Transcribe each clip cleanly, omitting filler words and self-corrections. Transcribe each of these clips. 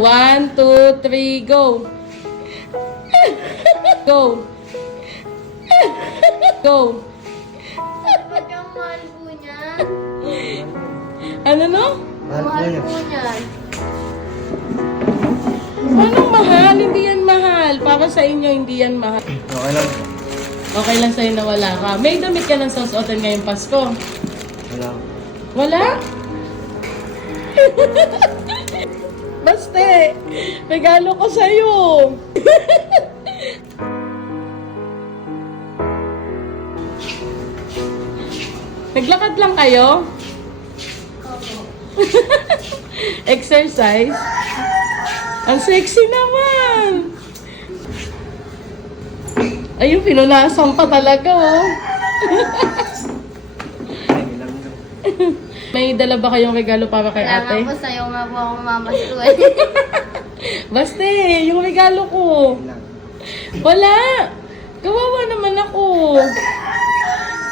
1, 2, 3, go! Go! Go! Ba't yung mahal po niya? Ano no? Mahal po niya. Anong mahal? Hindi yan mahal. Para sa inyo, hindi yan mahal. Okay lang. Okay lang sa'yo na wala ka. May damit ka ng susuotin ngayong Pasko. Wala. Wala? Basta regalo ko sa'yo. Naglakad lang kayo? Exercise? Ang sexy naman! Ayun, pinunasan pa talaga, oh. Ay, lang. May dala ba kayong regalo para kay Kaya nga ate? po sa'yo nga po ako mamasko eh. Basta yung regalo ko. Lang. Wala! Kawawa naman ako.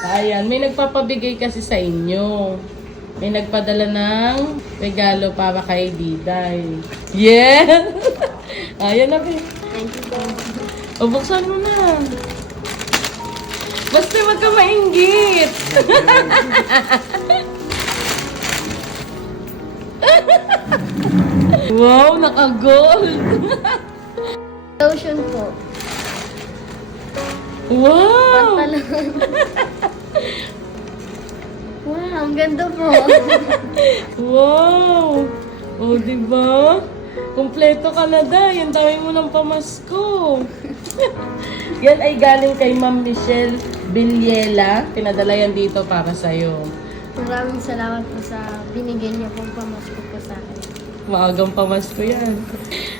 Ayan, may nagpapabigay kasi sa inyo. May nagpadala ng regalo para kay Diday. Yeah! Ayan na, be. Thank you po. O, buksan mo na. Basta wag ka mainggit. Wow, naka-gold. Lotion po. Wow! Pantalon. Wow, ang ganda po. Wow! O, diba? Kompleto ka na, Day. Ang dami mo ng pamasko. Yan ay galing kay Ma'am Michelle Villela. Pinadala yan dito para sa'yo. Maraming salamat po sa binigay niyo pong pamasko po sa akin. Maagang pamasko yan.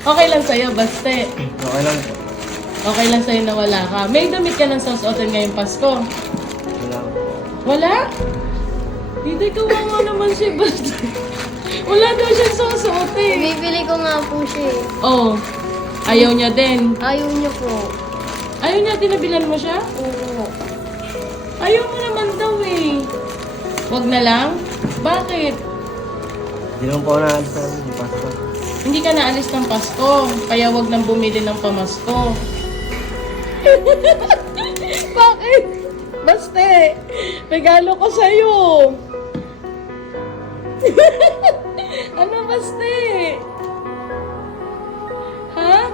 Okay lang sa'yo, basta. Okay lang po. Okay lang sa'yo na wala ka. May damit ka ng susuotin ngayong Pasko. Wala. Wala? Hindi, kawawa naman siya. Basta. Wala daw siyang susuotin. Bibili ko nga po siya eh. Oh, ayaw niya din. Ayaw niyo po. Ayaw niya, tinabilan mo siya? Oo. Ayaw mo naman daw eh. Wag na lang? Bakit? Hindi naman po ako naalis sa Pasko. Hindi ka naalis ng Pasko, kaya wag nang bumili ng pamasko. Bakit? Basta regalo ko sa'yo. Ano basta? Ha?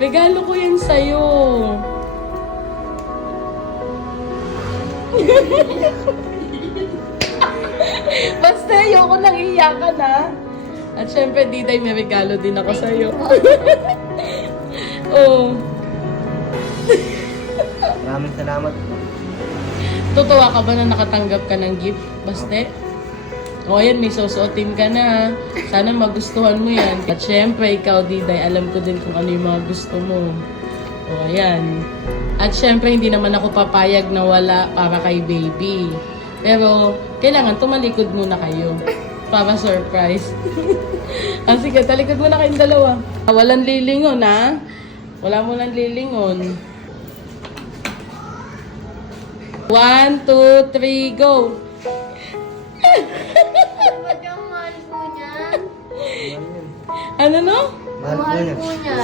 Regalo ko yan sa'yo. Basta ayoko nang iyakan ha. At syempre, Diday, may regalo din ako sa'yo. Oh. Maraming salamat po. Tutuwa ka ba na nakatanggap ka ng gift? Baste? O ayan, may susuotin ka na. Sana magustuhan mo yan. At syempre, ikaw, Diday, alam ko din kung ano yung mga gusto mo. O ayan. At syempre, hindi naman ako papayag na wala para kay baby. Pero, kailangan tumalikod muna kayo. Para surprise. Sige, talikod muna kayong dalawa. Walang lilingon, ha? Wala mo lang lilingon. 1, 2, 3, go! Ba't yung mahal po niya? Ano no? Mahal po Mahal niya. po niya.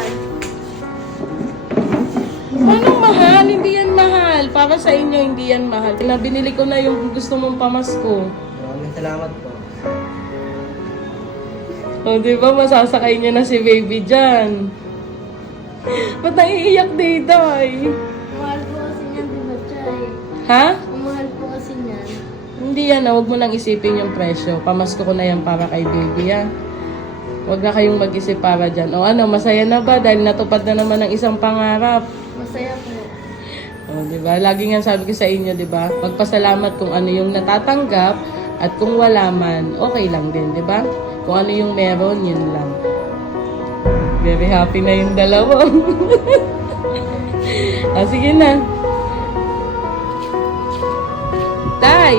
Anong mahal? Hindi yan mahal. Para sa inyo, hindi yan mahal. Binili ko na yung gusto mong pamasko. Maraming salamat po. O, di ba? Masasakay niya na si baby dyan. Ba't naiiyak, Diday? Mahal po kasi niya, di ba, Chay? Ha? Mahal po kasi niya. Hindi yan, huwag mo nang isipin yung presyo. Pamasko ko na yan para kay baby, ha? Huwag na kayong mag-isip para dyan. O ano, masaya na ba? Dahil natupad na naman ang isang pangarap. Masaya po. O, di ba? Lagi nga sabi ko sa inyo, di ba? Magpasalamat kung ano yung natatanggap at kung wala man, okay lang din, di ba? Kung ano yung meron, yun lang. Very happy na yung dalawa. Sige na. Tay!